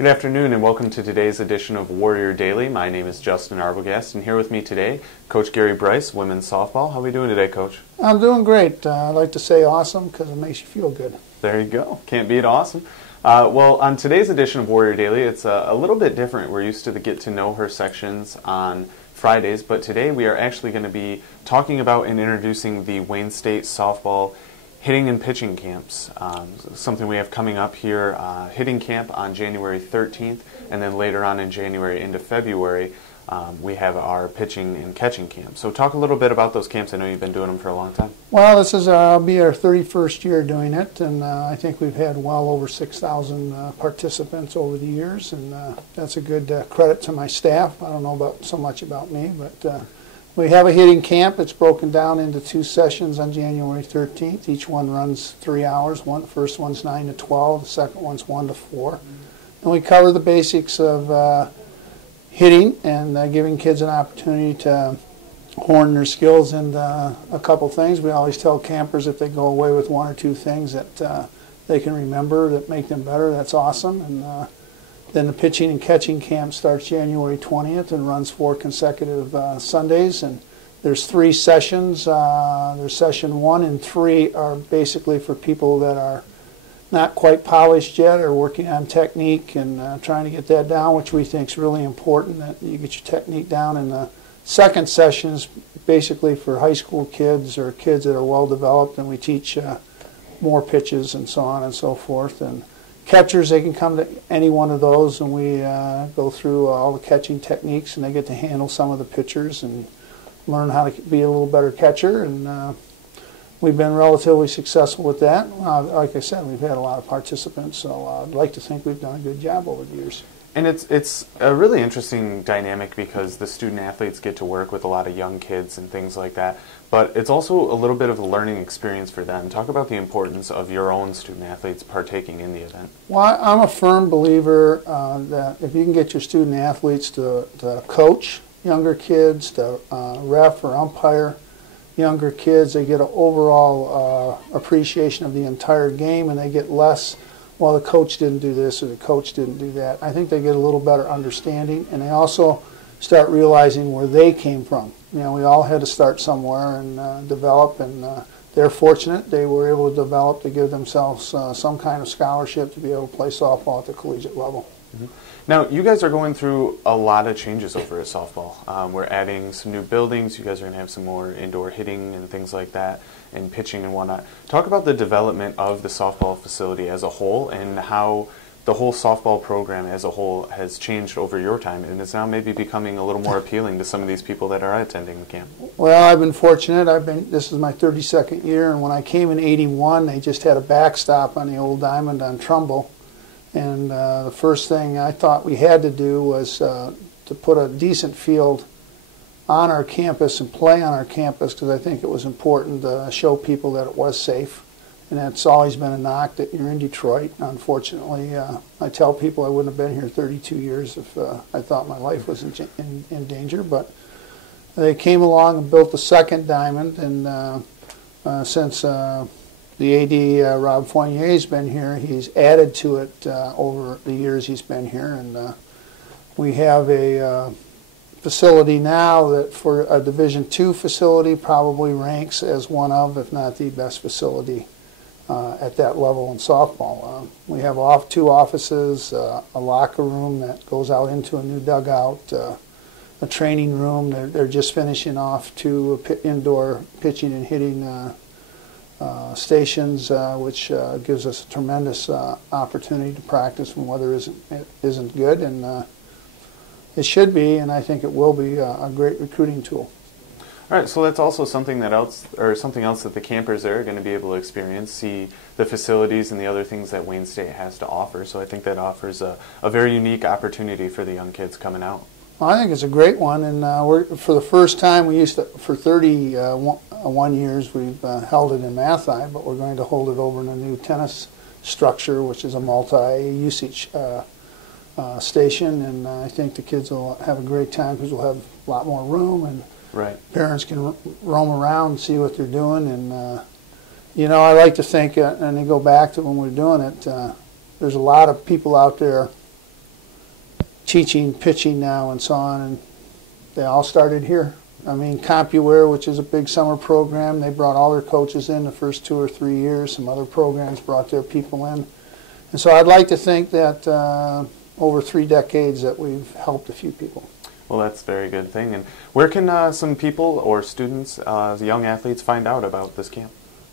Good afternoon and welcome to today's edition of Warrior Daily. My name is Justin Arbogast, and here with me today, Coach Gary Bryce, women's softball. How are we doing today, Coach? I'm doing great. I like to say awesome because it makes you feel good. There you go. Can't beat awesome. Well, on today's edition of Warrior Daily, it's a little bit different. We're used to the Get to Know Her sections on Fridays, but today we are actually going to be talking about and introducing the Wayne State softball hitting and pitching camps, something we have coming up here, hitting camp on January 13th, and then later on in January into February, we have our pitching and catching camp. So talk a little bit about those camps. I know you've been doing them for a long time. Well, this is be our 31st year doing it, and I think we've had well over 6,000 participants over the years, and that's a good credit to my staff. I don't know about so much about me, but we have a hitting camp. It's broken down into 2 sessions on January 13th. Each one runs 3 hours. The first one's 9 to 12. The second one's 1 to 4. And we cover the basics of hitting and giving kids an opportunity to hone their skills and a couple things. We always tell campers if they go away with 1 or 2 things that they can remember that make them better, that's awesome. And then the pitching and catching camp starts January 20th and runs 4 consecutive Sundays. And there's 3 sessions. There's session 1 and 3 are basically for people that are not quite polished yet or working on technique and trying to get that down, which we think is really important, that you get your technique down. And the second session is basically for high school kids or kids that are well developed, and we teach more pitches and so on and so forth. And catchers, they can come to any one of those, and we go through all the catching techniques, and they get to handle some of the pitchers and learn how to be a little better catcher. And we've been relatively successful with that. Like I said, we've had a lot of participants, so I'd like to think we've done a good job over the years. And it's a really interesting dynamic because the student athletes get to work with a lot of young kids and things like that, but it's also a little bit of a learning experience for them. Talk about the importance of your own student athletes partaking in the event. Well, I'm a firm believer that if you can get your student athletes to coach younger kids, to ref or umpire younger kids, they get an overall appreciation of the entire game, and they get less, well, the coach didn't do this or the coach didn't do that. I think they get a little better understanding, and they also start realizing where they came from. You know, we all had to start somewhere and develop, and they're fortunate they were able to develop to give themselves some kind of scholarship to be able to play softball at the collegiate level. Mm-hmm. Now, you guys are going through a lot of changes over at softball. We're adding some new buildings. You guys are going to have some more indoor hitting and things like that, and pitching and whatnot. Talk about the development of the softball facility as a whole and how the whole softball program as a whole has changed over your time, and it's now maybe becoming a little more appealing to some of these people that are attending the camp. Well, I've been fortunate. This is my 32nd year, and when I came in '81, they just had a backstop on the old diamond on Trumbull. And the first thing I thought we had to do was to put a decent field on our campus and play on our campus, because I think it was important to show people that it was safe. And that's always been a knock that you're in Detroit. Unfortunately, I tell people I wouldn't have been here 32 years if I thought my life was in danger. But they came along and built the second diamond, and since the AD, Rob Fournier, has been here, he's added to it over the years he's been here. And we have a facility now that for a Division II facility probably ranks as one of, if not the best facility at that level in softball. We have 2 offices, a locker room that goes out into a new dugout, a training room. They're just finishing off 2 indoor pitching and hitting stations, which gives us a tremendous opportunity to practice when weather isn't good, and it should be, and I think it will be, a great recruiting tool. All right, so that's also something else that the campers there are going to be able to experience, see the facilities and the other things that Wayne State has to offer. So I think that offers a very unique opportunity for the young kids coming out. Well, I think it's a great one, and for the first time, we used to, for 31 years, we've held it in Mathi, but we're going to hold it over in a new tennis structure, which is a multi-usage station, and I think the kids will have a great time because we'll have a lot more room, and parents can roam around and see what they're doing. And you know, I like to think, and they go back to when we're doing it, there's a lot of people out there teaching pitching now and so on, and they all started here. I mean, CompuWare, which is a big summer program, they brought all their coaches in the first 2 or 3 years. Some other programs brought their people in. And so I'd like to think that over 3 decades that we've helped a few people. Well, that's a very good thing. And where can some people or students, young athletes, find out about this camp?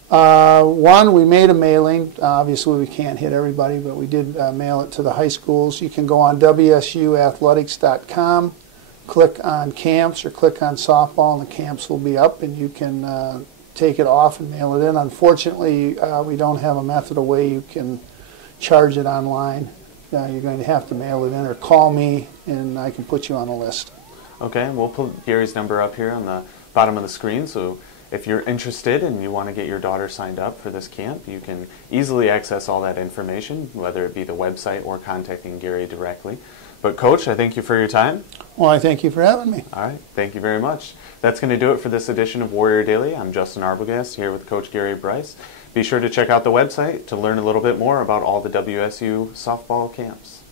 One, we made a mailing. Obviously, we can't hit everybody, but we did mail it to the high schools. You can go on wsuathletics.com. Click on camps or click on softball, and the camps will be up, and you can take it off and mail it in. Unfortunately, we don't have a method of way you can charge it online. You're going to have to mail it in or call me, and I can put you on a list. Okay, we'll put Gary's number up here on the bottom of the screen, so if you're interested and you want to get your daughter signed up for this camp, you can easily access all that information, whether it be the website or contacting Gary directly. But Coach, I thank you for your time. Well, I thank you for having me. All right, thank you very much. That's going to do it for this edition of Warrior Daily. I'm Justin Arbogast here with Coach Gary Bryce. Be sure to check out the website to learn a little bit more about all the WSU softball camps.